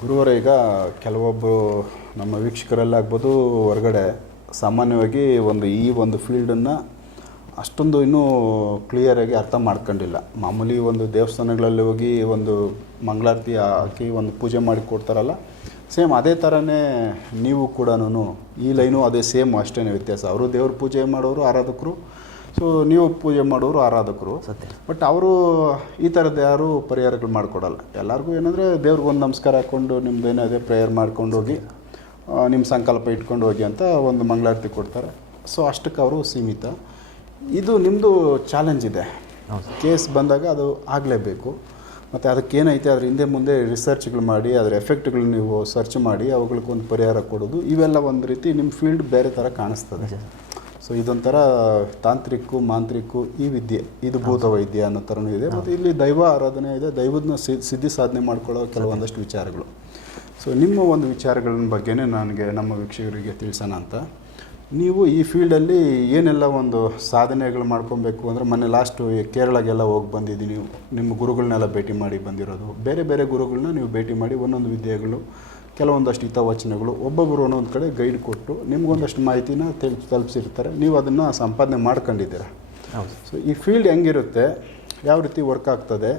ಗುರುವಾರ, ಈಗ ಕೆಲವೊಬ್ಬರು ನಮ್ಮ ವೀಕ್ಷಕರಲ್ಲಾಗ್ಬೋದು ಹೊರಗಡೆ ಸಾಮಾನ್ಯವಾಗಿ ಒಂದು ಈ ಒಂದು ಫೀಲ್ಡನ್ನು ಅಷ್ಟೊಂದು ಇನ್ನೂ ಕ್ಲಿಯರಾಗಿ ಅರ್ಥ ಮಾಡ್ಕೊಂಡಿಲ್ಲ. ಮಾಮೂಲಿ ಒಂದು ದೇವಸ್ಥಾನಗಳಲ್ಲಿ ಹೋಗಿ ಒಂದು ಮಂಗಳಾರತಿ ಹಾಕಿ ಒಂದು ಪೂಜೆ ಮಾಡಿ ಕೊಡ್ತಾರಲ್ಲ, ಸೇಮ್ ಅದೇ ಥರನೇ ನೀವು ಕೂಡ ಈ ಲೈನು ಅದೇ ಸೇಮ್ ಅಷ್ಟೇ ವ್ಯತ್ಯಾಸ. ಅವರು ದೇವ್ರ ಪೂಜೆ ಮಾಡೋರು, ಆರಾಧಕರು ಸೊ ನೀವು ಪೂಜೆ ಮಾಡೋರು ಆರಾಧಕರು. ಸತ್ಯ. ಬಟ್ ಅವರು ಈ ಥರದ ಯಾರು ಪರಿಹಾರಗಳು ಮಾಡಿಕೊಡಲ್ಲ. ಎಲ್ಲರಿಗೂ ಏನಂದರೆ ದೇವ್ರಿಗೆ ಒಂದು ನಮಸ್ಕಾರ ಹಾಕ್ಕೊಂಡು ನಿಮ್ದು ಪ್ರೇಯರ್ ಮಾಡ್ಕೊಂಡು ಹೋಗಿ ನಿಮ್ಮ ಸಂಕಲ್ಪ ಇಟ್ಕೊಂಡು ಹೋಗಿ ಅಂತ ಒಂದು ಮಂಗಳಾರತಿ ಕೊಡ್ತಾರೆ. ಸೊ ಅಷ್ಟಕ್ಕೆ ಅವರು ಸೀಮಿತ. ಇದು ನಿಮ್ಮದು ಚಾಲೆಂಜ್ ಇದೆ. ಕೇಸ್ ಬಂದಾಗ ಅದು ಆಗಲೇಬೇಕು. ಮತ್ತು ಅದಕ್ಕೆ ಏನೈತೆ ಅದ್ರ ಹಿಂದೆ ಮುಂದೆ ರಿಸರ್ಚ್ಗಳು ಮಾಡಿ ಅದರ ಎಫೆಕ್ಟ್ಗಳು ನೀವು ಸರ್ಚ್ ಮಾಡಿ ಅವುಗಳಿಗೊಂದು ಪರಿಹಾರ ಕೊಡೋದು ಇವೆಲ್ಲ ಒಂದು ರೀತಿ ನಿಮ್ಮ ಫೀಲ್ಡ್ ಬೇರೆ ಥರ ಕಾಣಿಸ್ತದೆ. ಸೊ ಇದೊಂಥರ ತಾಂತ್ರಿಕ್ಕು ಮಾಂತ್ರಿಕ್ಕು ಈ ವಿದ್ಯೆ ಇದು ಭೂತ ವೈದ್ಯ ಅನ್ನೋ ಥರನೂ ಇದೆ. ಮತ್ತು ಇಲ್ಲಿ ದೈವ ಆರಾಧನೆ ಇದೆ. ದೈವದನ್ನ ಸಿದ್ಧಿ ಸಾಧನೆ ಮಾಡ್ಕೊಳ್ಳೋ ಕೆಲವೊಂದಷ್ಟು ವಿಚಾರಗಳು. ಸೊ ನಿಮ್ಮ ಒಂದು ವಿಚಾರಗಳ ಬಗ್ಗೆನೇ ನನಗೆ ನಮ್ಮ ವೀಕ್ಷಕರಿಗೆ ತಿಳಿಸೋಣ ಅಂತ. ನೀವು ಈ ಫೀಲ್ಡಲ್ಲಿ ಏನೆಲ್ಲ ಒಂದು ಸಾಧನೆಗಳು ಮಾಡ್ಕೊಬೇಕು ಅಂದರೆ ಮೊನ್ನೆ ಲಾಸ್ಟು ಕೇರಳಗೆಲ್ಲ ಹೋಗಿ ಬಂದಿದ್ದೀನಿ ನೀವು. ನಿಮ್ಮ ಗುರುಗಳನ್ನೆಲ್ಲ ಭೇಟಿ ಮಾಡಿ ಬಂದಿರೋದು. ಬೇರೆ ಬೇರೆ ಗುರುಗಳನ್ನ ನೀವು ಭೇಟಿ ಮಾಡಿ ಒಂದೊಂದು ವಿದ್ಯೆಗಳು ಕೆಲವೊಂದಷ್ಟು ಹಿತವಚನಗಳು. ಒಬ್ಬೊಬ್ಬರು ಒಂದೊಂದು ಕಡೆ ಗೈಡ್ ಕೊಟ್ಟು ನಿಮ್ಗೊಂದಷ್ಟು ಮಾಹಿತಿನ ತಲುಪಿ ತಲುಪಿಸಿರ್ತಾರೆ. ನೀವು ಅದನ್ನು ಸಂಪಾದನೆ ಮಾಡ್ಕೊಂಡಿದ್ದೀರಾ. ಹೌದು. ಸೊ ಈ ಫೀಲ್ಡ್ ಹೆಂಗಿರುತ್ತೆ? ಯಾವ ರೀತಿ ವರ್ಕ್ ಆಗ್ತದೆ?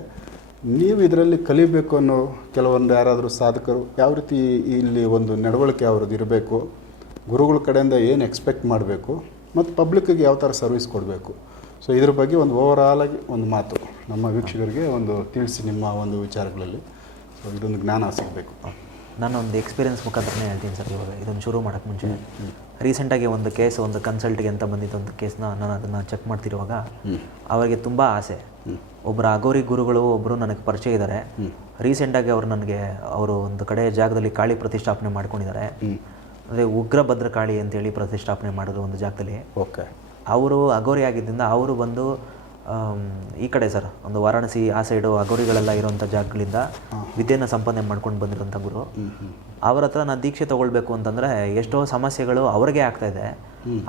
ನೀವು ಇದರಲ್ಲಿ ಕಲಿಬೇಕು ಅನ್ನೋ ಕೆಲವೊಂದು ಯಾರಾದರೂ ಸಾಧಕರು ಯಾವ ರೀತಿ ಇಲ್ಲಿ ಒಂದು ನಡವಳಿಕೆ ಅವ್ರದ್ದು ಇರಬೇಕು? ಗುರುಗಳ ಕಡೆಯಿಂದ ಏನು ಎಕ್ಸ್ಪೆಕ್ಟ್ ಮಾಡಬೇಕು? ಮತ್ತು ಪಬ್ಲಿಕ್ಕಿಗೆ ಯಾವ ಥರ ಸರ್ವಿಸ್ ಕೊಡಬೇಕು? ಸೊ ಇದ್ರ ಬಗ್ಗೆ ಒಂದು ಓವರಾಲ್ ಆಗಿ ಒಂದು ಮಾತು ನಮ್ಮ ವೀಕ್ಷಕರಿಗೆ ಒಂದು ತಿಳಿಸಿ ನಿಮ್ಮ ಒಂದು ವಿಚಾರಗಳಲ್ಲಿ. ಸೊ ಇದೊಂದು ಜ್ಞಾನ ಸಿಗಬೇಕು. ನಾನು ಒಂದು ಎಕ್ಸ್ಪೀರಿಯನ್ಸ್ ಮುಖಾಂತರನೇ ಹೇಳ್ತೀನಿ ಸರ್ ಇವಾಗ. ಇದನ್ನು ಶುರು ಮಾಡೋಕ್ಕೆ ಮುಂಚೆ. ರೀಸೆಂಟಾಗಿ ಒಂದು ಕೇಸ್ ಒಂದು ಕನ್ಸಲ್ಟ್ಗೆ ಅಂತ ಬಂದಿದ್ದ ಒಂದು ಕೇಸ್ನ ನಾನು ಅದನ್ನು ಚೆಕ್ ಮಾಡ್ತಿರುವಾಗ ಅವರಿಗೆ ತುಂಬ ಆಸೆ. ಒಬ್ಬರ ಅಗೋರಿ ಗುರುಗಳು ಒಬ್ಬರು ನನಗೆ ಪರಿಚಯ ಇದ್ದಾರೆ ರೀಸೆಂಟಾಗಿ ಅವರು ನನಗೆ ಅವರು ಒಂದು ಕಡೆ ಜಾಗದಲ್ಲಿ ಕಾಳಿ ಪ್ರತಿಷ್ಠಾಪನೆ ಮಾಡ್ಕೊಂಡಿದ್ದಾರೆ ಅಂದರೆ ಉಗ್ರ ಭದ್ರಕಾಳಿ ಅಂತೇಳಿ ಪ್ರತಿಷ್ಠಾಪನೆ ಮಾಡಿದ್ರು ಒಂದು ಜಾಗದಲ್ಲಿ. ಓಕೆ. ಅವರು ಅಗೋರಿ ಆಗಿದ್ದರಿಂದ ಅವರು ಬಂದು ಈ ಕಡೆ ಸರ್ ಒಂದು ವಾರಾಣಸಿ ಆ ಸೈಡು ಅಗೋರಿಗಳೆಲ್ಲ ಇರೋಂಥ ಜಾಗಗಳಿಂದ ವಿದ್ಯೆಯನ್ನು ಸಂಪಾದನೆ ಮಾಡ್ಕೊಂಡು ಬಂದಿರೋಂಥ ಗುರು. ಅವ್ರ ಹತ್ರ ನಾನು ದೀಕ್ಷೆ ತಗೊಳ್ಬೇಕು ಅಂತಂದರೆ ಎಷ್ಟೋ ಸಮಸ್ಯೆಗಳು ಅವ್ರಿಗೆ ಆಗ್ತಾ ಇದೆ.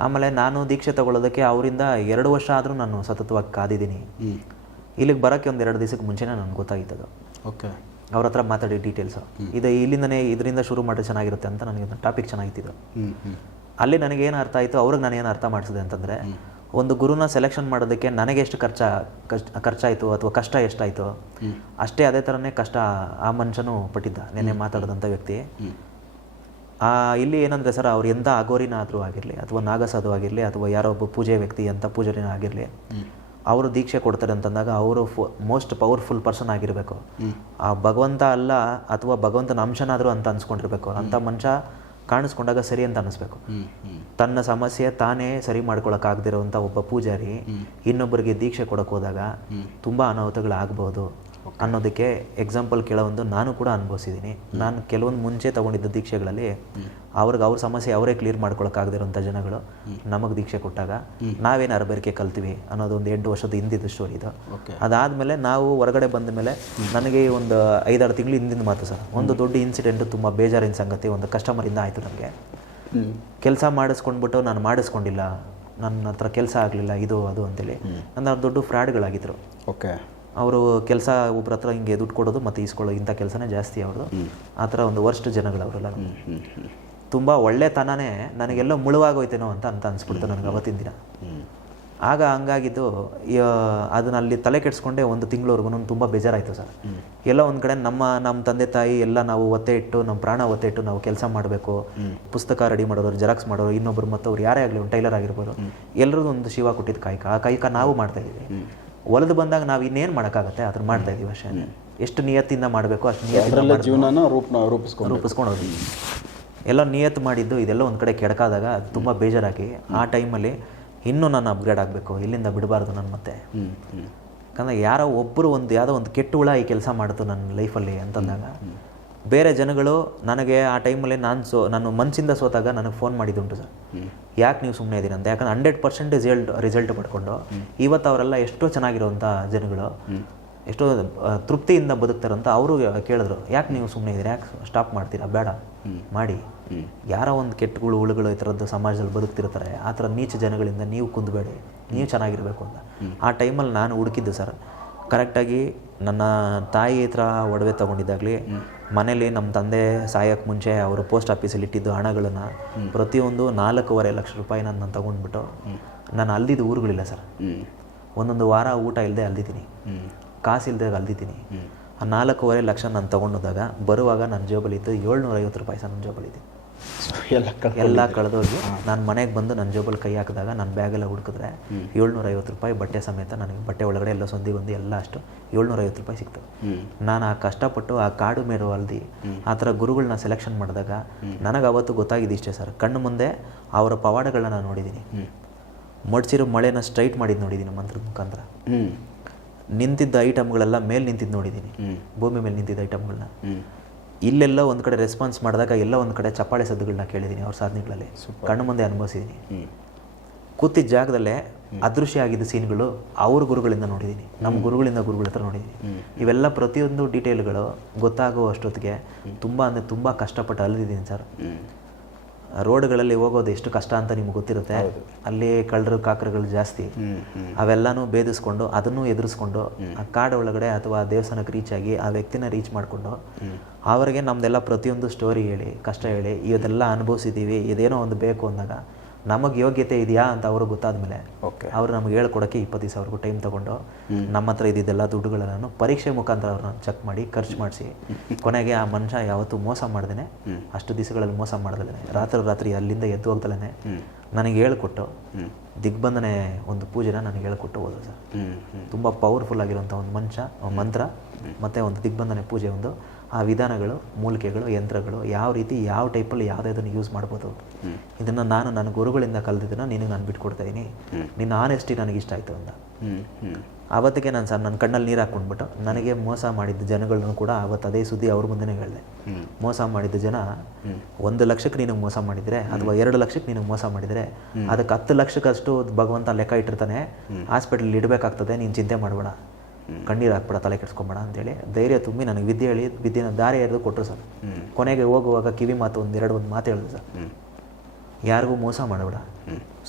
ಆಮೇಲೆ ನಾನು ದೀಕ್ಷೆ ತಗೊಳ್ಳೋದಕ್ಕೆ ಅವರಿಂದ ಎರಡು ವರ್ಷ ಆದರೂ ನಾನು ಸತತವಾಗಿ ಕಾದಿದ್ದೀನಿ. ಇಲ್ಲಿಗೆ ಬರೋಕ್ಕೆ ಒಂದು ಎರಡು ದಿವಸಕ್ಕೆ ಮುಂಚೆನೇ ನನಗೆ ಗೊತ್ತಾಗಿತ್ತದು ಓಕೆ. ಅವ್ರ ಹತ್ರ ಮಾತಾಡಿ ಡೀಟೇಲ್ಸು. ಇದು ಇಲ್ಲಿಂದನೇ ಇದರಿಂದ ಶುರು ಮಾಡಿದ್ರೆ ಚೆನ್ನಾಗಿರುತ್ತೆ ಅಂತ ನನಗೆ ಟಾಪಿಕ್ ಹ್ಞೂ ಅಲ್ಲಿ ನನಗೇನು ಏನು ಅರ್ಥ ಆಯಿತು ಅವ್ರಿಗೆ ನಾನು ಏನು ಅರ್ಥ ಮಾಡಿಸಿದೆ ಅಂತಂದರೆ ಒಂದು ಗುರುನ ಸೆಲೆಕ್ಷನ್ ಮಾಡೋದಕ್ಕೆ ನನಗೆ ಎಷ್ಟು ಖರ್ಚ ಕಷ್ಟ ಖರ್ಚಾಯಿತು ಅಥವಾ ಕಷ್ಟ ಎಷ್ಟಾಯಿತು ಅಷ್ಟೇ ಅದೇ ಥರನೇ ಕಷ್ಟ ಆ ಮನುಷ್ಯನೂ ಪಟ್ಟಿದ್ದ ನೆನ್ನೆ ಮಾತಾಡಿದಂಥ ವ್ಯಕ್ತಿ. ಆ ಇಲ್ಲಿ ಏನಂದರೆ ಸರ್ ಅವ್ರು ಎಂಥ ಅಗೋರಿನ ಆದರೂ ಆಗಿರಲಿ ಅಥವಾ ನಾಗಸಾಧು ಆಗಿರಲಿ ಅಥವಾ ಯಾರೋ ಒಬ್ಬ ಪೂಜೆ ವ್ಯಕ್ತಿ ಅಂತ ಪೂಜಾರಿನ ಆಗಿರಲಿ ಅವರು ದೀಕ್ಷೆ ಕೊಡ್ತಾರೆ ಅಂತಂದಾಗ ಅವರು ಮೋಸ್ಟ್ ಪವರ್ಫುಲ್ ಪರ್ಸನ್ ಆಗಿರಬೇಕು. ಆ ಭಗವಂತ ಅಲ್ಲ ಅಥವಾ ಭಗವಂತನ ಅಂಶನಾದರೂ ಅಂತ ಅನ್ಸ್ಕೊಂಡಿರ್ಬೇಕು. ಅಂಥ ಮನುಷ್ಯ ಕಾಣಿಸ್ಕೊಂಡಾಗ ಸರಿ ಅಂತ ಅನ್ನಿಸ್ಬೇಕು. ತನ್ನ ಸಮಸ್ಯೆ ತಾನೇ ಸರಿ ಮಾಡ್ಕೊಳಕ್ಕಾಗದಿರೋಂಥ ಒಬ್ಬ ಪೂಜಾರಿ ಇನ್ನೊಬ್ಬರಿಗೆ ದೀಕ್ಷೆ ಕೊಡಕ್ಕೆ ಹೋದಾಗ ತುಂಬ ಅನಾಹುತಗಳಾಗಬಹುದು ಅನ್ನೋದಕ್ಕೆ ಎಕ್ಸಾಂಪಲ್ ಕೆಲವೊಂದು ನಾನು ಕೂಡ ಅನುಭವಿಸಿದ್ದೀನಿ. ನಾನು ಕೆಲವೊಂದು ಮುಂಚೆ ತಗೊಂಡಿದ್ದ ದೀಕ್ಷೆಗಳಲ್ಲಿ ಅವ್ರಿಗೆ ಅವ್ರ ಸಮಸ್ಯೆ ಅವರೇ ಕ್ಲಿಯರ್ ಮಾಡ್ಕೊಳಕ್ಕಾಗದಿರೋಂಥ ಜನಗಳು ನಮಗೆ ದೀಕ್ಷೆ ಕೊಟ್ಟಾಗ ನಾವೇನು ಅರಬೇರಿಕೆ ಕಲ್ತೀವಿ ಅನ್ನೋದು ಒಂದು ಎಂಟು ವರ್ಷದ ಹಿಂದಿದ್ದು ಸ್ಟೋರಿ ಇದು. ಅದಾದಮೇಲೆ ನಾವು ಹೊರಗಡೆ ಬಂದ ಮೇಲೆ ನನಗೆ ಒಂದು ಐದಾರು ತಿಂಗಳು ಹಿಂದಿನ ಮಾತು ಸರ್. ಒಂದು ದೊಡ್ಡ ಇನ್ಸಿಡೆಂಟು ತುಂಬ ಬೇಜಾರಿನ ಸಂಗತಿ ಒಂದು ಕಸ್ಟಮರಿಂದ ಆಯಿತು ನನಗೆ ಕೆಲಸ ಮಾಡಿಸ್ಕೊಂಡ್ಬಿಟ್ಟು ನಾನು ಮಾಡಿಸ್ಕೊಂಡಿಲ್ಲ ನನ್ನ ಹತ್ರ ಕೆಲಸ ಆಗಲಿಲ್ಲ ಇದು ಅದು ಅಂತೇಳಿ ನನ್ನ ದೊಡ್ಡ ಫ್ರಾಡ್ಗಳಾಗಿದ್ರು ಓಕೆ. ಅವರು ಕೆಲಸ ಒಬ್ರ ಹತ್ರ ಹಿಂಗೆ ದುಡ್ಡು ಕೊಡೋದು ಮತ್ತು ಈಸ್ಕೊಳ್ಳೋದು ಇಂಥ ಕೆಲಸನೇ ಜಾಸ್ತಿ ಅವ್ರದ್ದು. ಆ ಥರ ಒಂದು ವರ್ಷ ಜನಗಳು ಅವರೆಲ್ಲ ತುಂಬ ಒಳ್ಳೆತನನೇ ನನಗೆಲ್ಲೋ ಮುಳುವಾಗೋಯ್ತೇನೋ ಅಂತ ಅಂತ ಅನಿಸ್ಬಿಡ್ತು ನನಗೆ ಅವತ್ತಿನ ದಿನ. ಆಗ ಹಂಗಾಗಿದ್ದು ಅದನ್ನ ಅಲ್ಲಿ ತಲೆ ಕೆಡಿಸ್ಕೊಂಡೆ ಒಂದು ತಿಂಗಳವರೆಗೂ ತುಂಬ ಬೇಜಾರಾಯಿತು ಸರ್. ಎಲ್ಲ ಒಂದು ಕಡೆ ನಮ್ಮ ನಮ್ಮ ತಂದೆ ತಾಯಿ ಎಲ್ಲ ನಾವು ಒತ್ತೆ ಇಟ್ಟು ನಮ್ಮ ಪ್ರಾಣ ಒತ್ತೆ ಇಟ್ಟು ನಾವು ಕೆಲಸ ಮಾಡಬೇಕು. ಪುಸ್ತಕ ರೆಡಿ ಮಾಡೋರು ಜೆರಾಕ್ಸ್ ಮಾಡೋರು ಇನ್ನೊಬ್ರು ಮತ್ತವ್ರು ಯಾರೇ ಆಗಲಿ ಒಂದು ಟೈಲರ್ ಆಗಿರ್ಬೋದು. ಎಲ್ಲರದ್ದು ಒಂದು ಶಿವ ಕೊಟ್ಟಿದ್ದು ಕಾಯಕ. ಆ ಕಾಯಕ ನಾವು ಮಾಡ್ತಾ ಇದ್ದೀವಿ. ಒಲೆದು ಬಂದಾಗ ನಾವು ಇನ್ನೇನು ಮಾಡೋಕ್ಕಾಗತ್ತೆ? ಅದನ್ನ ಮಾಡ್ತಾ ಇದ್ದೀವಿ ಅಷ್ಟೇ. ಎಷ್ಟು ನಿಯತ್ತಿಂದ ಮಾಡಬೇಕು ಅಷ್ಟು ನಿಯತ್ತಿಂದ ಜೀವನನ ರೂಪ ರೂಪಿಸ್ಕೊಂಡು. ಎಲ್ಲ ನಿಯತ್ತು ಮಾಡಿದ್ದು ಇದೆಲ್ಲ ಒಂದು ಕಡೆ ಕೆಡಕಾದಾಗ ಅದು ತುಂಬ ಬೇಜಾರಾಗಿ ಆ ಟೈಮಲ್ಲಿ ಇನ್ನೂ ನಾನು ಅಪ್ಗ್ರೇಡ್ ಆಗಬೇಕು ಇಲ್ಲಿಂದ ಬಿಡಬಾರ್ದು ನಾನು ಮತ್ತೆ. ಯಾಕಂದರೆ ಯಾರೋ ಒಬ್ಬರು ಒಂದು ಯಾವುದೋ ಒಂದು ಕೆಟ್ಟ ಹುಳ ಈ ಕೆಲಸ ಮಾಡ್ತು ನನ್ನ ಲೈಫಲ್ಲಿ ಅಂತಂದಾಗ ಬೇರೆ ಜನಗಳು ನನಗೆ ಆ ಟೈಮಲ್ಲಿ ನಾನು ಸೋ ನಾನು ಮನಸ್ಸಿಂದ ಸೋತಾಗ ನನಗೆ ಫೋನ್ ಮಾಡಿದ್ದುಂಟು ಸರ್. ಯಾಕೆ ನೀವು ಸುಮ್ಮನೆ ಇದ್ದೀರಿ ಅಂತ? ಯಾಕಂದ್ರೆ ಹಂಡ್ರೆಡ್ ಪರ್ಸೆಂಟ್ ರಿಸಲ್ಟ್ ರಿಸಲ್ಟ್ ಪಡ್ಕೊಂಡು ಇವತ್ತು ಅವರೆಲ್ಲ ಎಷ್ಟೋ ಚೆನ್ನಾಗಿರುವಂಥ ಜನಗಳು ಎಷ್ಟೋ ತೃಪ್ತಿಯಿಂದ ಬದುಕ್ತಾರಂತ ಅವರು ಕೇಳಿದ್ರು. ಯಾಕೆ ನೀವು ಸುಮ್ಮನೆ ಇದ್ದೀರಿ ಯಾಕೆ ಸ್ಟಾಪ್ ಮಾಡ್ತೀರಾ? ಬೇಡ. ಮಾಡಿ. ಯಾರೋ ಒಂದು ಕೆಟ್ಟಗಳು ಹುಳುಗಳು ಈ ಥರದ್ದು ಸಮಾಜದಲ್ಲಿ ಬದುಕ್ತಿರ್ತಾರೆ. ಆ ಥರ ನೀಚ ಜನಗಳಿಂದ ನೀವು ಕುಂದಬೇಡಿ. ನೀವು ಚೆನ್ನಾಗಿರಬೇಕು ಅಂತ. ಆ ಟೈಮಲ್ಲಿ ನಾನು ಹುಡುಕಿದ್ದು ಸರ್ ಕರೆಕ್ಟಾಗಿ ನನ್ನ ತಾಯಿ ಹತ್ರ ಒಡವೆ ತೊಗೊಂಡಿದ್ದಾಗಲಿ ಮನೇಲಿ ನಮ್ಮ ತಂದೆ ಸಾಯೋಕ್ಕೆ ಮುಂಚೆ ಅವರು ಪೋಸ್ಟ್ ಆಫೀಸಲ್ಲಿ ಇಟ್ಟಿದ್ದು ಹಣಗಳನ್ನು ಪ್ರತಿಯೊಂದು ನಾಲ್ಕೂವರೆ ಲಕ್ಷ ರೂಪಾಯಿನ ನಾನು ತಗೊಂಡ್ಬಿಟ್ಟು ನಾನು ಅಲ್ದಿದ್ದು ಊರುಗಳಿಲ್ಲ ಸರ್. ಒಂದೊಂದು ವಾರ ಊಟ ಇಲ್ಲದೆ ಅಲ್ದಿದ್ದೀನಿ. ಕಾಸು ಇಲ್ಲದೆ ಅಲ್ದಿದ್ದೀನಿ. ಆ ನಾಲ್ಕೂವರೆ ಲಕ್ಷ ನಾನು ತೊಗೊಂಡೋದಾಗ ಬರುವಾಗ ನನ್ನ ಜೋಬಲ್ಲಿದ್ದು ಏಳ್ನೂರೈವತ್ತು ರೂಪಾಯಿ ಸರ್ ನನ್ನ ಜೋಬಲ್ಲಿದ್ದು ಎಲ್ಲ ಎಲ್ಲ ಕಳೆದೋಗಿ ನಾನು ಮನೆಗೆ ಬಂದು ನನ್ನ ಜೋಬಲ್ಲಿ ಕೈ ಹಾಕಿದಾಗ ನನ್ನ ಬ್ಯಾಗೆಲ್ಲ ಹುಡುಕಿದ್ರೆ ಏಳ್ನೂರ ಐವತ್ತು ರೂಪಾಯಿ ಬಟ್ಟೆ ಸಮೇತ ನನಗೆ ಬಟ್ಟೆ ಒಳಗಡೆ ಎಲ್ಲ ಸೊಂದಿ ಬಂದು ಎಲ್ಲ ಅಷ್ಟು ಏಳ್ನೂರ ಐವತ್ತು ರೂಪಾಯಿ ಸಿಕ್ತು. ನಾನು ಆ ಕಷ್ಟಪಟ್ಟು ಆ ಕಾಡು ಮೇರು ಅಲ್ದಿ ಆ ಥರ ಗುರುಗಳನ್ನ ಸೆಲೆಕ್ಷನ್ ಮಾಡಿದಾಗ ನನಗೆ ಅವತ್ತು ಗೊತ್ತಾಗಿದೆ ಇಷ್ಟೇ ಸರ್. ಕಣ್ಣು ಮುಂದೆ ಅವರ ಪವಾಡಗಳನ್ನ ನಾನು ನೋಡಿದ್ದೀನಿ ಮಡ್ಸಿರೋ ಮಳೆನ ಸ್ಟ್ರೈಟ್ ಮಾಡಿದ್ದು ನೋಡಿದ್ದೀನಿ ಮಂತ್ರದ ಮುಖಾಂತರ. ನಿಂತಿದ್ದ ಐಟಮ್ಗಳೆಲ್ಲ ಮೇಲೆ ನಿಂತಿದ್ದು ನೋಡಿದ್ದೀನಿ ಭೂಮಿ ಮೇಲೆ ನಿಂತಿದ್ದ ಐಟಮ್ಗಳನ್ನ ಇಲ್ಲೆಲ್ಲ ಒಂದು ಕಡೆ ರೆಸ್ಪಾನ್ಸ್ ಮಾಡಿದಾಗ ಎಲ್ಲ ಒಂದು ಕಡೆ ಚಪ್ಪಾಳೆ ಸದ್ದುಗಳನ್ನ ಕೇಳಿದ್ದೀನಿ ಅವ್ರ ಸಾಧನೆಗಳಲ್ಲಿ. ಕಣ್ಣು ಮುಂದೆ ಅನುಭವಿಸಿದ್ದೀನಿ ಕೂತಿದ್ದ ಜಾಗದಲ್ಲೇ ಅದೃಶ್ಯ ಆಗಿದ್ದ ಸೀನ್ಗಳು ಅವ್ರ ಗುರುಗಳಿಂದ ನೋಡಿದ್ದೀನಿ ನಮ್ಮ ಗುರುಗಳಿಂದ ಗುರುಗಳ ಹತ್ರ ನೋಡಿದ್ದೀನಿ ಇವೆಲ್ಲ ಪ್ರತಿಯೊಂದು ಡೀಟೇಲ್ಗಳು ಗೊತ್ತಾಗೋ ಅಷ್ಟೊತ್ತಿಗೆ ತುಂಬ ಅಂದರೆ ತುಂಬ ಕಷ್ಟಪಟ್ಟು ಅಲ್ದಿದ್ದೀನಿ ಸರ್. ರೋಡ್ಗಳಲ್ಲಿ ಹೋಗೋದು ಎಷ್ಟು ಕಷ್ಟ ಅಂತ ನಿಮ್ಗೆ ಗೊತ್ತಿರುತ್ತೆ. ಅಲ್ಲಿ ಕಳ್ಳರು ಕಾಕರಗಳು ಜಾಸ್ತಿ. ಅವೆಲ್ಲಾನು ಭೇದಿಸ್ಕೊಂಡು ಅದನ್ನು ಎದುರಿಸ್ಕೊಂಡು ಆ ಕಾಡು ಒಳಗಡೆ ಅಥವಾ ದೇವಸ್ಥಾನಕ್ಕೆ ರೀಚ್ ಆಗಿ ಆ ವ್ಯಕ್ತಿನ ರೀಚ್ ಮಾಡಿಕೊಂಡು ಅವರಿಗೆ ನಮ್ದೆಲ್ಲ ಪ್ರತಿಯೊಂದು ಸ್ಟೋರಿ ಹೇಳಿ ಕಷ್ಟ ಹೇಳಿ ಇದೆಲ್ಲ ಅನುಭವಿಸಿದ್ದೀವಿ ಇದೇನೋ ಒಂದು ಬೇಕು ಅಂದಾಗ ನಮಗೆ ಯೋಗ್ಯತೆ ಇದೆಯಾ ಅಂತ ಅವರು ಗೊತ್ತಾದ್ಮೇಲೆ ಓಕೆ ಅವರು ನಮ್ಗೆ ಹೇಳ್ಕೊಡಕ್ಕೆ ಇಪ್ಪತ್ತು ದಿವಸವರೆಗೂ ಟೈಮ್ ತೊಗೊಂಡು ನಮ್ಮ ಹತ್ರ ಇದ್ದಿದ್ದೆಲ್ಲ ದುಡ್ಡುಗಳನ್ನು ಪರೀಕ್ಷೆ ಮುಖಾಂತರ ಅವ್ರನ್ನ ಚೆಕ್ ಮಾಡಿ ಖರ್ಚು ಮಾಡಿಸಿ. ಕೊನೆಗೆ ಆ ಮನುಷ್ಯ ಯಾವತ್ತೂ ಮೋಸ ಮಾಡ್ದೇನೆ. ಅಷ್ಟು ದಿವಸಗಳಲ್ಲಿ ಮೋಸ ಮಾಡ್ದಲೇ ರಾತ್ರಿ ರಾತ್ರಿ ಅಲ್ಲಿಂದ ಎದ್ದು ಹೋಗ್ದಲೇ ನನಗೆ ಹೇಳ್ಕೊಟ್ಟು ದಿಗ್ಬಂಧನೆ ಒಂದು ಪೂಜೆನ ನನಗೆ ಹೇಳ್ಕೊಟ್ಟು ಹೋದ್ರು ಸರ್. ತುಂಬ ಪವರ್ಫುಲ್ ಆಗಿರುವಂಥ ಒಂದು ಮನುಷ್ಯ ಮಂತ್ರ ಮತ್ತು ಒಂದು ದಿಗ್ಬಂಧನೆ ಪೂಜೆ ಒಂದು ಆ ವಿಧಾನಗಳು ಮೂಲಿಕೆಗಳು ಯಂತ್ರಗಳು ಯಾವ ರೀತಿ ಯಾವ ಟೈಪಲ್ಲಿ ಯಾವುದನ್ನು ಯೂಸ್ ಮಾಡ್ಬೋದು. ಇದನ್ನು ನಾನು ನನ್ನ ಗುರುಗಳಿಂದ ಕಲ್ತಿದ್ದನ್ನು ನಿನಗೆ ನಾನು ಬಿಟ್ಕೊಡ್ತಾ ಇದ್ದೀನಿ ನಿನ್ನ ಆನೆಸ್ಟಿ ನನಗೆ ಇಷ್ಟ ಆಯಿತು ಅಂತ ಆವತ್ತಿಗೆ ನಾನು ಸರ್ ನನ್ನ ಕಣ್ಣಲ್ಲಿ ನೀರು ಹಾಕ್ಕೊಂಡ್ಬಿಟ್ಟು ನನಗೆ ಮೋಸ ಮಾಡಿದ್ದ ಜನಗಳನ್ನು ಕೂಡ ಅವತ್ತು ಅದೇ ಸುದ್ದಿ ಅವ್ರ ಮುಂದೆನೇ ಹೇಳಿದೆ. ಮೋಸ ಮಾಡಿದ್ದ ಜನ ಒಂದು ಲಕ್ಷಕ್ಕೆ ನಿನಗೆ ಮೋಸ ಮಾಡಿದರೆ ಅಥವಾ ಎರಡು ಲಕ್ಷಕ್ಕೆ ನಿನಗೆ ಮೋಸ ಮಾಡಿದರೆ ಅದಕ್ಕೆ ಹತ್ತು ಲಕ್ಷಕ್ಕಷ್ಟು ಭಗವಂತ ಲೆಕ್ಕ ಇಟ್ಟಿರ್ತಾನೆ. ಹಾಸ್ಪಿಟ್ಲಲ್ಲಿ ಇಡಬೇಕಾಗ್ತದೆ ನೀನು ಚಿಂತೆ ಮಾಡಬೇಡ. ಕಣ್ಣೀರು ಹಾಕ್ಬೇಡ, ತಲೆ ಕೆಡ್ಸ್ಕೊಂಬೇಡ ಅಂತೇಳಿ ಧೈರ್ಯ ತುಂಬಿ ನನಗೆ ವಿದ್ಯೆ ಹೇಳಿ, ವಿದ್ಯೆನ ದಾರಿ ಎರೆದು ಕೊಟ್ಟರು ಸರ್. ಕೊನೆಗೆ ಹೋಗುವಾಗ ಕಿವಿ ಮಾತು ಒಂದು ಎರಡು ಒಂದು ಮಾತು ಹೇಳಿದ್ರು ಸರ್. ಯಾರಿಗೂ ಮೋಸ ಮಾಡಬೇಡ,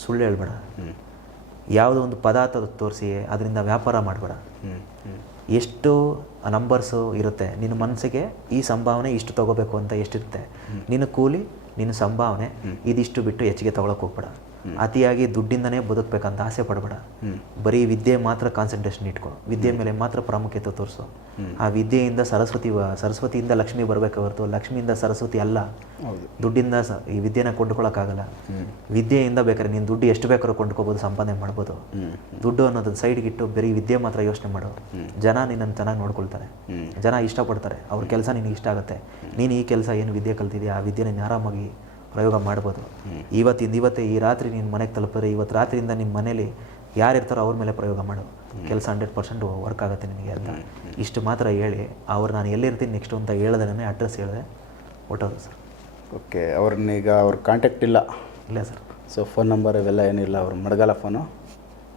ಸುಳ್ಳು ಹೇಳ್ಬೇಡ. ಯಾವುದೋ ಒಂದು ಪದಾರ್ಥ ತೋರಿಸಿ ಅದರಿಂದ ವ್ಯಾಪಾರ ಮಾಡಬೇಡ. ಎಷ್ಟು ನಂಬರ್ಸು ಇರುತ್ತೆ ನಿನ್ನ ಮನಸ್ಸಿಗೆ ಈ ಸಂಭಾವನೆ ಇಷ್ಟು ತಗೋಬೇಕು ಅಂತ ಎಷ್ಟಿರುತ್ತೆ. ನಿನ್ನ ಕೂಲಿ, ನಿನ್ನ ಸಂಭಾವನೆ, ಇದಿಷ್ಟು ಬಿಟ್ಟು ಹೆಚ್ಚಿಗೆ ತಗೊಳಕ್ಕೆ ಹೋಗ್ಬೇಡ. ಅತಿಯಾಗಿ ದುಡ್ಡಿಂದನೇ ಬದುಕಬೇಕಂತ ಆಸೆ ಪಡಬೇಡ. ಬರೀ ವಿದ್ಯೆ ಮಾತ್ರ ಕಾನ್ಸಂಟ್ರೇಷನ್ ಇಟ್ಕೊ ವಿದ್ಯೆ ಮೇಲೆ ಮಾತ್ರ ಪ್ರಾಮುಖ್ಯತೆ ತೋರಿಸು. ಆ ವಿದ್ಯೆಯಿಂದ ಸರಸ್ವತಿ ಸರಸ್ವತಿಯಿಂದ ಲಕ್ಷ್ಮಿ ಬರಬೇಕು ಹೊರತು ಲಕ್ಷ್ಮಿಯಿಂದ ಸರಸ್ವತಿ ಅಲ್ಲ. ದುಡ್ಡಿಂದ ಈ ವಿದ್ಯೆನ ಕೊಂಡ್ಕೊಳ್ಳೋಕ್ಕಾಗಲ್ಲ ವಿದ್ಯೆಯಿಂದ ಬೇಕಾದ್ರೆ ನೀನು ದುಡ್ಡು ಎಷ್ಟು ಬೇಕಾದ್ರೂ ಕೊಂಡ್ಕೋಬೋದು ಸಂಪಾದನೆ ಮಾಡ್ಬೋದು. ದುಡ್ಡು ಅನ್ನೋದನ್ನ ಸೈಡ್ಗೆ ಇಟ್ಟು ಬರೀ ವಿದ್ಯೆ ಮಾತ್ರ ಯೋಚನೆ ಮಾಡು. ಜನ ನಿನ್ನನ್ನು ಚೆನ್ನಾಗಿ ನೋಡ್ಕೊಳ್ತಾರೆ. ಜನ ಇಷ್ಟಪಡ್ತಾರೆ. ಅವ್ರ ಕೆಲಸ ನಿನಗೆ ಇಷ್ಟ ಆಗುತ್ತೆ. ನೀನು ಈ ಕೆಲಸ ಏನು ವಿದ್ಯೆ ಕಲ್ತಿದ್ಯಾ? ಆ ವಿದ್ಯೆನ ಆರಾಮಾಗಿ ಪ್ರಯೋಗ ಮಾಡ್ಬೋದು. ಇವತ್ತಿಂದ ಇವತ್ತೇ ಈ ರಾತ್ರಿ ನೀನು ಮನೆಗೆ ತಲುಪಿದ್ರೆ ಇವತ್ತು ರಾತ್ರಿಯಿಂದ ನಿಮ್ಮ ಮನೇಲಿ ಯಾರು ಇರ್ತಾರೋ ಅವ್ರ ಮೇಲೆ ಪ್ರಯೋಗ ಮಾಡು. ಕೆಲಸ ಹಂಡ್ರೆಡ್ ಪರ್ಸೆಂಟ್ ವರ್ಕ್ ಆಗುತ್ತೆ ನಿಮಗೆ ಅಂತ. ಇಷ್ಟು ಮಾತ್ರ ಹೇಳಿ ಅವ್ರು ನಾನು ಎಲ್ಲಿರ್ತೀನಿ ನೆಕ್ಸ್ಟ್ ಅಂತ ಹೇಳಿದ್ರೆ ಅಡ್ರೆಸ್ ಹೇಳಿದೆ. ಹೊಟ್ಟೋದು ಸರ್ ಓಕೆ ಅವ್ರನ್ನೀಗ ಅವ್ರ ಕಾಂಟ್ಯಾಕ್ಟ್ ಇಲ್ಲ. ಇಲ್ಲ ಸರ್ ಸೊ ಫೋನ್ ನಂಬರ್ ಇವೆಲ್ಲ ಏನಿಲ್ಲ ಅವ್ರ ಮಡಗಲ್ಲ ಫೋನು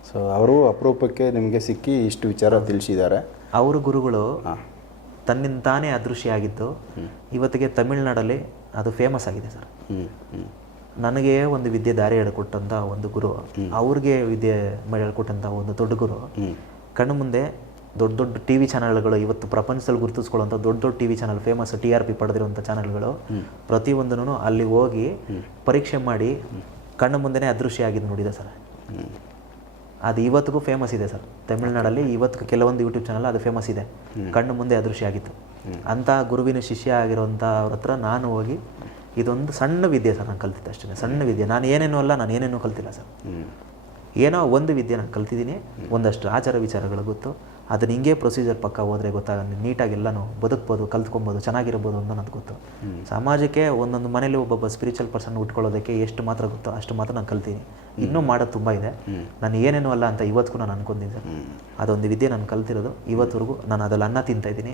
ಸೊ ಅವರು ಅಪರೂಪಕ್ಕೆ ನಿಮಗೆ ಸಿಕ್ಕಿ ಇಷ್ಟು ವಿಚಾರ ತಿಳಿಸಿದ್ದಾರೆ. ಅವ್ರ ಗುರುಗಳು ತನ್ನಿಂದ ತಾನೇ ಅದೃಶ್ಯ ಆಗಿದ್ದು ಇವತ್ತಿಗೆ ತಮಿಳ್ನಾಡಲ್ಲಿ ಅದು ಫೇಮಸ್ ಆಗಿದೆ ಸರ್. ನನಗೆ ಒಂದು ವಿದ್ಯೆ ದಾರಿ ಹೇಳ್ಕೊಟ್ಟಂಥ ಒಂದು ಗುರು ಅವ್ರಿಗೆ ವಿದ್ಯೆ ಹೇಳ್ಕೊಟ್ಟಂಥ ಒಂದು ದೊಡ್ಡ ಗುರು. ಕಣ್ಣು ಮುಂದೆ ದೊಡ್ಡ ದೊಡ್ಡ ಟಿ ವಿ ಚಾನಲ್ಗಳು ಇವತ್ತು ಪ್ರಪಂಚದಲ್ಲಿ ಗುರುತಿಸ್ಕೊಳ್ಳೋಂಥ ದೊಡ್ಡ ದೊಡ್ಡ T V channel famous T R P ಪಡೆದಿರುವಂಥ ಚಾನಲ್ಗಳು ಪ್ರತಿಯೊಂದನ್ನು ಅಲ್ಲಿ ಹೋಗಿ ಪರೀಕ್ಷೆ ಮಾಡಿ ಕಣ್ಣು ಮುಂದೆನೇ ಅದೃಶ್ಯ ಆಗಿದ್ದು ನೋಡಿದೆ ಸರ್. ಅದು ಇವತ್ತಿಗೂ ಫೇಮಸ್ ಇದೆ ಸರ್. ತಮಿಳ್ನಾಡಲ್ಲಿ ಇವತ್ತು ಕೆಲವೊಂದು ಯೂಟ್ಯೂಬ್ ಚಾನಲ್ ಅದು ಫೇಮಸ್ ಇದೆ. ಕಣ್ಣು ಮುಂದೆ ಅದೃಶ್ಯ ಆಗಿತ್ತು. ಅಂಥ ಗುರುವಿನ ಶಿಷ್ಯ ಆಗಿರೋಂಥ ಅವ್ರ ಹತ್ರ ನಾನು ಹೋಗಿ ಇದೊಂದು ಸಣ್ಣ ವಿದ್ಯೆ ಸರ್ ನಾನು ಕಲ್ತಿದ್ದೆ ಅಷ್ಟೇ ಸಣ್ಣ ವಿದ್ಯೆ. ನಾನು ಏನೇನು ಅಲ್ಲ ನಾನು ಏನೇನು ಕಲ್ತಿಲ್ಲ ಸರ್. ಏನೋ ಒಂದು ವಿದ್ಯೆ ನಾನು ಕಲ್ತಿದ್ದೀನಿ. ಒಂದಷ್ಟು ಆಚಾರ ವಿಚಾರಗಳು ಗೊತ್ತು. ಅದನ್ನ ಹಿಂಗೆ ಪ್ರೊಸೀಜರ್ ಪಕ್ಕ ಹೋದ್ರೆ ಗೊತ್ತಾಗ ನೀಟಾಗಿ ಎಲ್ಲನೂ ಬದುಕ್ಬೋದು ಕಲ್ತ್ಕೊಬೋದು ಚೆನ್ನಾಗಿರ್ಬೋದು ಅಂತ ನನಗೆ ಗೊತ್ತು. ಸಮಾಜಕ್ಕೆ ಒಂದೊಂದು ಮನೇಲಿ ಒಬ್ಬೊಬ್ಬ ಸ್ಪಿರಿಚುವಲ್ ಪರ್ಸನ್ ಉಟ್ಕೊಳ್ಳೋದಕ್ಕೆ ಎಷ್ಟು ಮಾತ್ರ ಗೊತ್ತೋ ಅಷ್ಟು ಮಾತ್ರ ನಾನು ಕಲ್ತೀನಿ. ಇನ್ನೂ ಮಾಡೋದು ತುಂಬ ಇದೆ. ನಾನು ಏನೇನು ಅಲ್ಲ ಅಂತ ಇವತ್ತಿಗೂ ನಾನು ಅನ್ಕೊಂಡಿದ್ದೆ. ಸರ್ ಅದೊಂದು ವಿದ್ಯೆ ನಾನು ಕಲ್ತಿರೋದು. ಇವತ್ತಿಗೂ ನಾನು ಅದ್ರಲ್ಲಿ ಅನ್ನ ತಿಂತಾ ಇದ್ದೀನಿ.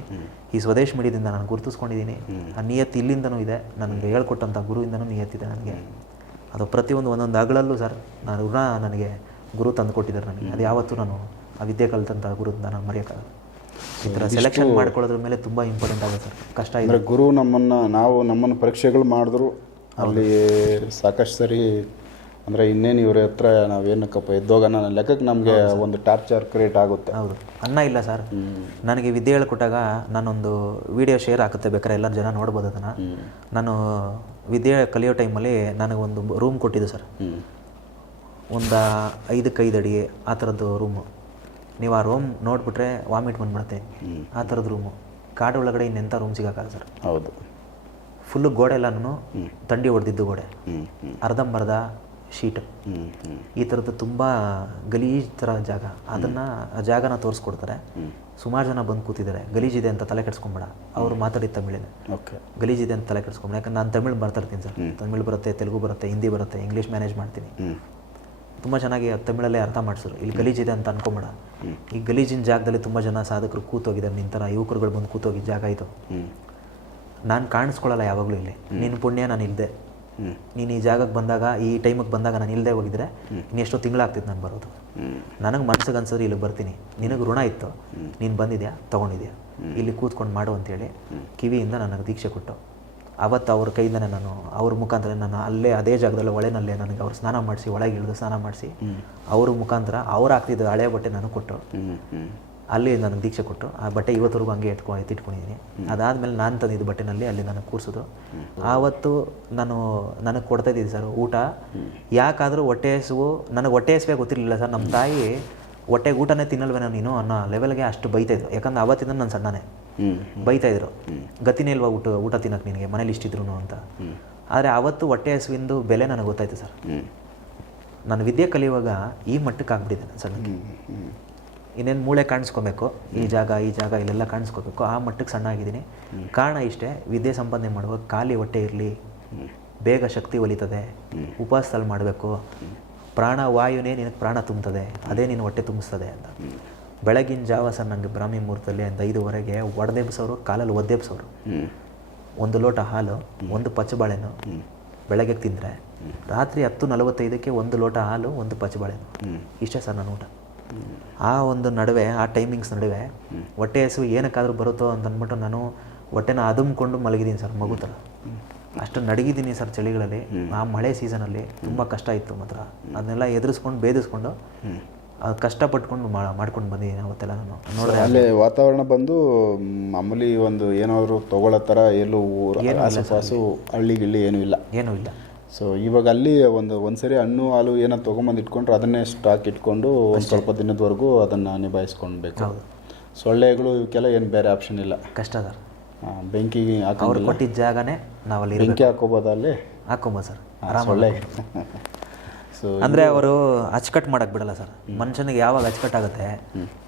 ಈ ಸ್ವದೇಶ್ ಮೀಡಿಯಾದಿಂದ ನಾನು ಗುರುತಿಸ್ಕೊಂಡಿದ್ದೀನಿ. ಆ ನಿಯತ್ತು ಇಲ್ಲಿಂದನೂ ಇದೆ. ನನಗೆ ಹೇಳ್ಕೊಟ್ಟಂಥ ಗುರುವಿಂದನೂ ನಿಯತ್ತಿದೆ ನನಗೆ. ಅದು ಪ್ರತಿಯೊಂದು ಒಂದೊಂದು ಅಗಳಲ್ಲೂ ಸರ್ ನಾನು ಋಣ ನನಗೆ ಗುರು ತಂದು ಕೊಟ್ಟಿದ್ದಾರೆ ನನಗೆ. ಅದು ಯಾವತ್ತೂ ನಾನು ಆ ವಿದ್ಯೆ ಕಲಿತಂಥ ಗುರುದಿಂದ ನಾನು ಮರೆಯೋಕ್ಕಾಗಲ್ಲ. ಈ ಥರ ಸೆಲೆಕ್ಷನ್ ಮಾಡ್ಕೊಳ್ಳೋದ್ರ ಮೇಲೆ ತುಂಬ ಇಂಪಾರ್ಟೆಂಟ್ ಆಗುತ್ತೆ ಸರ್. ಕಷ್ಟ ಇದೆ. ಗುರು ನಮ್ಮನ್ನು ನಾವು ನಮ್ಮನ್ನು ಪರೀಕ್ಷೆಗಳು ಮಾಡಿದ್ರು ಅಲ್ಲಿ ಸಾಕಷ್ಟು ಸರಿ ಅಂದರೆ ಇನ್ನೇನು ಇವ್ರ ಹತ್ರ ನಾವೇನಕ್ಕಪ್ಪ ಎದ್ದೋಗ ನನ್ನ ಲೆಕ್ಕಕ್ಕೆ ನಮಗೆ ಒಂದು ಟಾರ್ಚರ್ ಕ್ರಿಯೇಟ್ ಆಗುತ್ತೆ. ಹೌದು. ಅನ್ನ ಇಲ್ಲ ಸರ್. ನನಗೆ ವಿದ್ಯೆ ಹೇಳ್ಕೊಟ್ಟಾಗ ನಾನೊಂದು ವಿಡಿಯೋ ಶೇರ್ ಹಾಕುತ್ತೆ ಬೇಕಾದ್ರೆ ಎಲ್ಲರೂ ಜನ ನೋಡ್ಬೋದು ಅದನ್ನು. ನಾನು ವಿದ್ಯೆ ಕಲಿಯೋ ಟೈಮಲ್ಲಿ ನನಗೊಂದು ರೂಮ್ ಕೊಟ್ಟಿದ್ದು ಸರ್. ಒಂದು ಐದಕ್ಕೆ ಐದು ಅಡಿ ಆ ಥರದ್ದು ರೂಮು ನೀವು ಆ ರೂಮ್ ನೋಡಿಬಿಟ್ರೆ ವಾಮಿಟ್ ಬಂದ್ಬಿಡುತ್ತೆ. ಆ ಥರದ ರೂಮು ಕಾಡು ಒಳಗಡೆ ಇನ್ನೆಂಥ ರೂಮ್ ಸಿಗೋಕ್ಕಲ್ಲ ಸರ್. ಹೌದು. ಫುಲ್ಲು ಗೋಡೆ ಎಲ್ಲನೂ ತಂಡಿ ಹೊಡೆದಿದ್ದು ಗೋಡೆ. ಅರ್ಧಂಬರ್ಧ ಶೀಟ್. ಈ ಥರದ್ದು ತುಂಬ ಗಲೀಜ್ ಥರ ಜಾಗ. ಅದನ್ನು ಆ ಜಾಗನ ತೋರಿಸ್ಕೊಡ್ತಾರೆ. ಸುಮಾರು ಜನ ಬಂದು ಕೂತಿದ್ದಾರೆ. ಗಲೀಜಿದೆ ಅಂತ ತಲೆ ಕೆಡ್ಸ್ಕೊಂಬೇಡ. ಅವ್ರು ಮಾತಾಡಿದ ತಮಿಳಿನ. ಓಕೆ. ಗಲೀಜಿದೆ ಅಂತ ತಲೆ ಕೆಡ್ಸ್ಕೊಂಬೇಡ. ಯಾಕಂದ್ರೆ ನಾನು ತಮಿಳು ಬರ್ತಿರ್ತೀನಿ ಸರ್. ತಮಿಳು ಬರುತ್ತೆ ತೆಲುಗು ಬರುತ್ತೆ ಹಿಂದಿ ಬರುತ್ತೆ ಇಂಗ್ಲೀಷ್ ಮ್ಯಾನೇಜ್ ಮಾಡ್ತೀನಿ. ತುಂಬ ಚೆನ್ನಾಗಿ ತಮಿಳಲ್ಲೇ ಅರ್ಥ ಮಾಡಿಸಿದ್ರು. ಇಲ್ಲಿ ಗಲೀಜಿದೆ ಅಂತ ಅನ್ಕೊಂಬೇಡ. ಈ ಗಲೀಜಿನ ಜಾಗದಲ್ಲಿ ತುಂಬ ಜನ ಸಾಧಕರು ಕೂತೋಗಿದ್ದಾರೆ ನಿಂತರ ಯುವಕರುಗಳು ಬಂದು ಕೂತೋಗಿದ್ದ ಜಾಗ ಇದು. ನಾನು ಕಾಣಿಸ್ಕೊಳ್ಳಲ್ಲ ಯಾವಾಗಲೂ ಇಲ್ಲಿ. ನಿನ್ನ ಪುಣ್ಯ ನಾನು ಇಲ್ಲದೆ ನೀನು ಈ ಜಾಗಕ್ಕೆ ಬಂದಾಗ ಈ ಟೈಮಿಗೆ ಬಂದಾಗ ನಾನು ಇಲ್ಲದೆ ಹೋಗಿದ್ರೆ ಇನ್ನು ಎಷ್ಟೋ ತಿಂಗಳಾಗ್ತಿತ್ತು ನಾನು ಬರೋದು. ನನಗೆ ಮನಸ್ಸಿಗೆ ಅನ್ಸಿದ್ರೆ ಇಲ್ಲಿ ಬರ್ತೀನಿ. ನಿನಗೆ ಋಣ ಇತ್ತು. ನೀನು ಬಂದಿದ್ಯಾ? ತೊಗೊಂಡಿದ್ಯಾ? ಇಲ್ಲಿ ಕೂತ್ಕೊಂಡು ಮಾಡು ಅಂತೇಳಿ ಕಿವಿಯಿಂದ ನನಗೆ ದೀಕ್ಷೆ ಕೊಟ್ಟು ಅವತ್ತು ಅವ್ರ ಕೈಯಿಂದನೇ ನಾನು ಅವ್ರ ಮುಖಾಂತರ ನಾನು ಅಲ್ಲೇ ಅದೇ ಜಾಗದಲ್ಲಿ ಒಳೆನಲ್ಲೇ ನನಗೆ ಅವ್ರು ಸ್ನಾನ ಮಾಡಿಸಿ ಒಳಗೆ ಇಳಿದು ಸ್ನಾನ ಮಾಡಿಸಿ ಅವ್ರ ಮುಖಾಂತರ ಅವ್ರು ಹಾಕ್ತಿದ್ದ ಹಳೆ ಬಟ್ಟೆ ನಾನು ಕೊಟ್ಟರು ಅಲ್ಲಿ ನನಗೆ ದೀಕ್ಷೆ ಕೊಟ್ಟರು ಆ ಬಟ್ಟೆ ಇವತ್ತರೆಗೂ ಹಂಗೆ ಎತ್ಕೊ ಎತ್ತಿಟ್ಕೊಂಡಿದ್ದೀನಿ ಅದಾದಮೇಲೆ ನಾನು ತಂದಿದ್ದು ಬಟ್ಟೆನಲ್ಲಿ ಅಲ್ಲಿ ನನಗೆ ಕೂರಿಸೋದು. ಆವತ್ತು ನಾನು ನನಗೆ ಕೊಡ್ತಾ ಇದ್ದಿದ್ದು ಸರ್ ಊಟ. ಯಾಕಾದರೂ ಹೊಟ್ಟೆ ಹಸುವು ನನಗೆ ಹೊಟ್ಟೆ ಹಸುವೆ ಗೊತ್ತಿರಲಿಲ್ಲ ಸರ್. ನಮ್ಮ ತಾಯಿ ಹೊಟ್ಟೆಗೆ ಊಟನೇ ತಿನ್ನಲ್ವೇನೋ ನೀನು ಅನ್ನೋ ಲೆವೆಲ್ಗೆ ಅಷ್ಟು ಬೈತಾಯಿದ್ರು ಯಾಕಂದ್ರೆ ಅವತ್ತಿಂದ ನಾನು ಸಣ್ಣನೇ. ಹ್ಞೂ ಇದ್ರು. ಗತಿನೇ ಇಲ್ವಾ ಊಟ ಊಟ ತಿನ್ನಕ್ಕೆ ನಿನಗೆ? ಮನೇಲಿ ಇಷ್ಟಿದ್ರು ಅಂತ. ಆದರೆ ಅವತ್ತು ಹೊಟ್ಟೆ ಹಸುವಿಂದು ಬೆಲೆ ನನಗೆ ಗೊತ್ತಾಯ್ತು ಸರ್. ನಾನು ವಿದ್ಯೆ ಕಲಿಯುವಾಗ ಈ ಮಟ್ಟಕ್ಕೆ ಆಗ್ಬಿಟ್ಟಿದೆ ನಾನು ಇನ್ನೇನು ಮೂಳೆ ಕಾಣಿಸ್ಕೋಬೇಕು, ಈ ಜಾಗ ಈ ಜಾಗ, ಇಲ್ಲೆಲ್ಲ ಕಾಣಿಸ್ಕೋಬೇಕು, ಆ ಮಟ್ಟಕ್ಕೆ ಸಣ್ಣ ಆಗಿದ್ದೀನಿ ಕಾರಣ ಇಷ್ಟೇ, ವಿದ್ಯೆ ಸಂಪಾದನೆ ಮಾಡುವಾಗ ಖಾಲಿ ಹೊಟ್ಟೆ ಇರಲಿ, ಬೇಗ ಶಕ್ತಿ ಒಲಿತದೆ ಉಪವಾಸದಲ್ಲಿ ಮಾಡಬೇಕು, ಪ್ರಾಣ ವಾಯುನೇ ನಿನಗೆ ಪ್ರಾಣ ತುಂಬುತ್ತದೆ, ಅದೇ ನಿನ್ನ ಹೊಟ್ಟೆ ತುಂಬಿಸ್ತದೆ ಅಂತ. ಬೆಳಗಿನ ಜಾವ ಸರ್ ನನಗೆ ಬ್ರಾಹ್ಮಿ ಮುಹೂರ್ತದಲ್ಲಿ ಒಂದು ಐದುವರೆಗೆ ಒಡೆದೆಬ್ಸೋರು ಕಾಲಲ್ಲಿ ಒದ್ದೆಬ್ಸೋರು. ಒಂದು ಲೋಟ ಹಾಲು ಒಂದು ಪಚ್ಚಬಾಳೆನು ಬೆಳಗ್ಗೆ ತಿಂದರೆ. ರಾತ್ರಿ ಹತ್ತು ನಲವತ್ತೈದಕ್ಕೆ ಒಂದು ಲೋಟ ಹಾಲು ಒಂದು ಪಚ್ಚಬಾಳೆನು ಇಷ್ಟೇ ಸರ್ ನನ್ನ ಊಟ. ಆ ಒಂದು ನಡುವೆ ಆ ಟೈಮಿಂಗ್ಸ್ ನಡುವೆ ಹೊಟ್ಟೆ ಹಸು ಏನಕ್ಕಾದ್ರೂ ಬರುತ್ತೋ ಅಂತ ಅಂದ್ಬಿಟ್ಟು ನಾನು ಹೊಟ್ಟೆನ ಅದುಮ್ಕೊಂಡು ಮಲಗಿದ್ದೀನಿ ಸರ್ ಮಗು ಥರ. ಅಷ್ಟು ನಡಗಿದ್ದೀನಿ ಸರ್ ಚಳಿಗಳಲ್ಲಿ. ಆ ಮಳೆ ಸೀಸನಲ್ಲಿ ತುಂಬ ಕಷ್ಟ ಇತ್ತು ಮಾತ್ರ. ಅದನ್ನೆಲ್ಲ ಎದುರಿಸ್ಕೊಂಡು ಬೇದಿಸ್ಕೊಂಡು ಅದು ಕಷ್ಟಪಟ್ಕೊಂಡು ಮಾ ಮಾಡ್ಕೊಂಡು ಬಂದಿದ್ದೀನಿ ಅವತ್ತೆಲ್ಲ ನಾನು. ನೋಡಿದ್ರೆ ಅಲ್ಲೇ ವಾತಾವರಣ ಬಂದು ಮಾಮೂಲಿ ಒಂದು ಏನಾದರೂ ತಗೊಳ್ಳೋ ಥರ ಎಲ್ಲೂ ಊರು ಆಸುಪಾಸು ಹಳ್ಳಿ ಗಿಳ್ಳಿ ಏನೂ ಇಲ್ಲ. ಏನೂ ಇಲ್ಲ. ಸೊ ಇವಾಗ ಅಲ್ಲಿ ಒಂದು ಒಂದ್ಸರಿ ಹಣ್ಣು ಹಾಲು ಏನೋ ತೊಗೊಂಬಂದು ಇಟ್ಕೊಂಡ್ರೆ ಅದನ್ನೇ ಸ್ಟಾಕ್ ಇಟ್ಕೊಂಡು ಒಂದು ಸ್ವಲ್ಪ ದಿನದವರೆಗೂ ಅದನ್ನು ನಿಭಾಯಿಸ್ಕೊಳ್ಬೇಕು ಸೊಳ್ಳೆಗಳು ಇವಕ್ಕೆಲ್ಲ ಏನು ಬೇರೆ ಆಪ್ಷನ್ ಇಲ್ಲ. ಕಷ್ಟ ಸರ್. ಬೆಂಕಿ ಅವ್ರು ಕೊಟ್ಟಿದ್ದ ಜಾಗನೇ ನಾವಲ್ಲಿ ಬೆಂಕಿ ಹಾಕೋಬೋದ ಅಲ್ಲಿ? ಹಾಕೊಂಬೋದು ಸರ್. ಸೊಳ್ಳೆ. ಅಂದರೆ ಅವರು ಅಚ್ಚುಕಟ್ಟು ಮಾಡಕ್ ಬಿಡಲ್ಲ ಸರ್. ಮನುಷ್ಯನಿಗೆ ಯಾವಾಗ ಅಚ್ಚುಕಟ್ಟಾಗುತ್ತೆ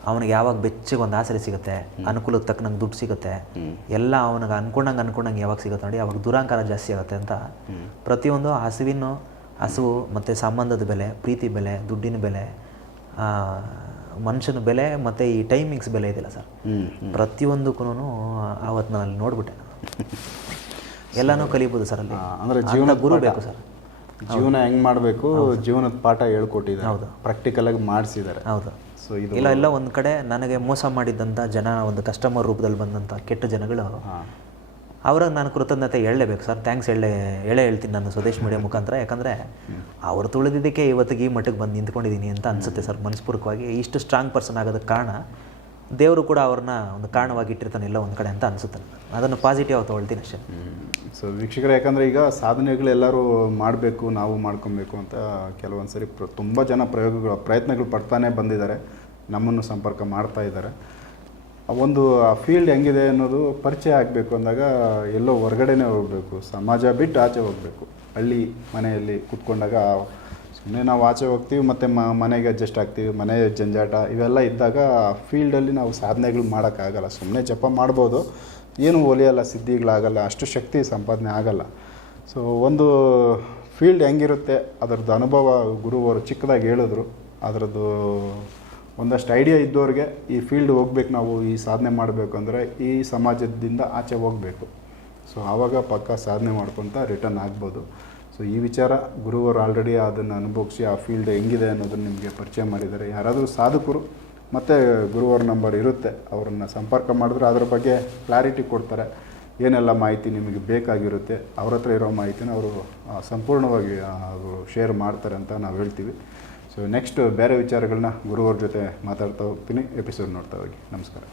ಅವನಿಗೆ ಯಾವಾಗ ಬೆಚ್ಚಗೆ ಒಂದು ಆಸರೆ ಸಿಗುತ್ತೆ ಅನುಕೂಲಕ್ಕೆ ತಕ್ಕನಂಗೆ ದುಡ್ಡು ಸಿಗುತ್ತೆ ಎಲ್ಲ ಅವನಿಗೆ ಅನ್ಕೊಂಡಂಗೆ ಅನ್ಕೊಂಡಂಗೆ ಯಾವಾಗ ಸಿಗುತ್ತೆ ನೋಡಿ ಅವಾಗ ದುರಾಂಕಾರ ಜಾಸ್ತಿ ಆಗುತ್ತೆ ಅಂತ ಪ್ರತಿಯೊಂದು ಹಸುವಿನ ಹಸುವು ಮತ್ತು ಸಂಬಂಧದ ಬೆಲೆ ಪ್ರೀತಿ ಬೆಲೆ ದುಡ್ಡಿನ ಬೆಲೆ ಆ, ಮನುಷ್ಯನ ಬೆಲೆ ಮತ್ತು ಈ ಟೈಮಿಂಗ್ಸ್ ಬೆಲೆ ಇದೆಯಲ್ಲ ಸರ್. ಪ್ರತಿಯೊಂದಕ್ಕೂ ಆವತ್ತು ನಾನು ಅಲ್ಲಿ ನೋಡ್ಬಿಟ್ಟೆ ಎಲ್ಲನೂ ಕಲಿಬೋದು ಸರ್ ಅಲ್ಲಿ. ಅಂದರೆ ಜೀವನ ಗುರು ಬೇಕು ಸರ್. ಜೀವನ ಹೆಂಗ್ ಮಾಡಬೇಕು ಜೀವನದ ಪಾಠ ಹೇಳ್ಕೊಟ್ಟಿದ್ದಾರೆ. ಪ್ರಾಕ್ಟಿಕಲ್ ಆಗಿ ಮಾಡಿಸಿದ್ದಾರೆ. ಹೌದು. ಸೊ ಇದು ಇಲ್ಲ ಎಲ್ಲ ಒಂದು ಕಡೆ ನನಗೆ ಮೋಸ ಮಾಡಿದ್ದಂಥ ಜನ ಒಂದು ಕಸ್ಟಮರ್ ರೂಪದಲ್ಲಿ ಬಂದಂಥ ಕೆಟ್ಟ ಜನಗಳು ಅವ್ರಿಗೆ ನಾನು ಕೃತಜ್ಞತೆ ಹೇಳಲೇಬೇಕು ಸರ್. ಥ್ಯಾಂಕ್ಸ್ ಹೇಳೇ ಹೇಳೇ ಹೇಳ್ತೀನಿ ನಾನು ಸ್ವದೇಶ್ ಮೀಡಿಯಾ ಮುಖಾಂತರ. ಯಾಕಂದರೆ ಅವ್ರು ತುಳಿದಿದ್ದಕ್ಕೆ ಇವತ್ತಿಗೆ ಈ ಮಟ್ಟಕ್ಕೆ ಬಂದು ನಿಂತ್ಕೊಂಡಿದ್ದೀನಿ ಅಂತ ಅನಿಸುತ್ತೆ ಸರ್ ಮನಸ್ಪೂರ್ವಕವಾಗಿ. ಇಷ್ಟು ಸ್ಟ್ರಾಂಗ್ ಪರ್ಸನ್ ಆಗೋದಕ್ಕೆ ಕಾರಣ ದೇವರು ಕೂಡ ಅವ್ರನ್ನ ಒಂದು ಕಾರಣವಾಗಿ ಇಟ್ಟಿರ್ತಾನೆ ಎಲ್ಲ ಒಂದು ಕಡೆ ಅಂತ ಅನಿಸುತ್ತೆ. ಅದನ್ನು ಪಾಸಿಟಿವ್ ಆಗಿ ತೊಗೊಳ್ತೀನಿ ಅಷ್ಟೇ. ಸೊ ವೀಕ್ಷಕರು, ಯಾಕಂದರೆ ಈಗ ಸಾಧನೆಗಳು ಎಲ್ಲರೂ ಮಾಡಬೇಕು, ನಾವು ಮಾಡ್ಕೊಬೇಕು ಅಂತ ಕೆಲವೊಂದು ಸರಿ ಪ್ರ, ತುಂಬ ಜನ ಪ್ರಯೋಗಗಳು, ಪ್ರಯತ್ನಗಳು ಪಡ್ತಾನೆ ಬಂದಿದ್ದಾರೆ. ನಮ್ಮನ್ನು ಸಂಪರ್ಕ ಮಾಡ್ತಾ ಇದ್ದಾರೆ. ಒಂದು, ಆ ಫೀಲ್ಡ್ ಹೆಂಗಿದೆ ಅನ್ನೋದು ಪರಿಚಯ ಆಗಬೇಕು ಅಂದಾಗ ಎಲ್ಲೋ ಹೊರಗಡೆನೇ ಹೋಗಬೇಕು. ಸಮಾಜ ಬಿಟ್ಟು ಆಚೆ ಹೋಗಬೇಕು. ಹಳ್ಳಿ ಮನೆಯಲ್ಲಿ ಕೂತ್ಕೊಂಡಾಗ ಸುಮ್ಮನೆ ನಾವು ಆಚೆ ಹೋಗ್ತೀವಿ, ಮತ್ತು ಮನೆಗೆ ಅಡ್ಜಸ್ಟ್ ಆಗ್ತೀವಿ, ಮನೆ ಜಂಜಾಟ ಇವೆಲ್ಲ ಇದ್ದಾಗ ಫೀಲ್ಡಲ್ಲಿ ನಾವು ಸಾಧನೆಗಳು ಮಾಡೋಕ್ಕಾಗಲ್ಲ. ಸುಮ್ಮನೆ ಜಪ ಮಾಡ್ಬೋದು. ಏನು ಒಲಿಯಲ್ಲ, ಸಿದ್ಧಿಗಳಾಗಲ್ಲ, ಅಷ್ಟು ಶಕ್ತಿ ಸಂಪಾದನೆ ಆಗಲ್ಲ. ಸೊ ಒಂದು ಫೀಲ್ಡ್ ಹೆಂಗಿರುತ್ತೆ, ಅದರದ್ದು ಅನುಭವ ಗುರುವರು ಚಿಕ್ಕದಾಗಿ ಹೇಳಿದ್ರು. ಅದರದ್ದು ಒಂದಷ್ಟು ಐಡಿಯಾ ಇದ್ದವ್ರಿಗೆ ಈ ಫೀಲ್ಡ್ ಹೋಗ್ಬೇಕು, ನಾವು ಈ ಸಾಧನೆ ಮಾಡಬೇಕು ಅಂದರೆ ಈ ಸಮಾಜದಿಂದ ಆಚೆ ಹೋಗಬೇಕು. ಸೊ ಆವಾಗ ಪಕ್ಕ ಸಾಧನೆ ಮಾಡ್ಕೊತ ರಿಟರ್ನ್ ಆಗ್ಬೋದು. ಸೊ ಈ ವಿಚಾರ ಗುರುವರು ಆಲ್ರೆಡಿ ಅದನ್ನು ಅನುಭವಿಸಿ ಆ ಫೀಲ್ಡ್ ಹೆಂಗಿದೆ ಅನ್ನೋದನ್ನು ನಿಮಗೆ ಪರಿಚಯ ಮಾಡಿದ್ದಾರೆ. ಯಾರಾದರೂ ಸಾಧಕರು ಮತ್ತು ಗುರುವರ ನಂಬರ್ ಇರುತ್ತೆ, ಅವರನ್ನು ಸಂಪರ್ಕ ಮಾಡಿದ್ರೆ ಅದ್ರ ಬಗ್ಗೆ ಕ್ಲಾರಿಟಿ ಕೊಡ್ತಾರೆ. ಏನೆಲ್ಲ ಮಾಹಿತಿ ನಿಮಗೆ ಬೇಕಾಗಿರುತ್ತೆ, ಅವ್ರ ಹತ್ರ ಇರೋ ಮಾಹಿತಿನ ಅವರು ಸಂಪೂರ್ಣವಾಗಿ ಅವರು ಶೇರ್ ಮಾಡ್ತಾರೆ ಅಂತ ನಾವು ಹೇಳ್ತೀವಿ. ಸೊ ನೆಕ್ಸ್ಟ್ ಬೇರೆ ವಿಚಾರಗಳನ್ನ ಗುರುವರ ಜೊತೆ ಮಾತಾಡ್ತಾ ಹೋಗ್ತೀನಿ ಎಪಿಸೋಡ್ ನೋಡ್ತಾ ಹೋಗಿ. ನಮಸ್ಕಾರ.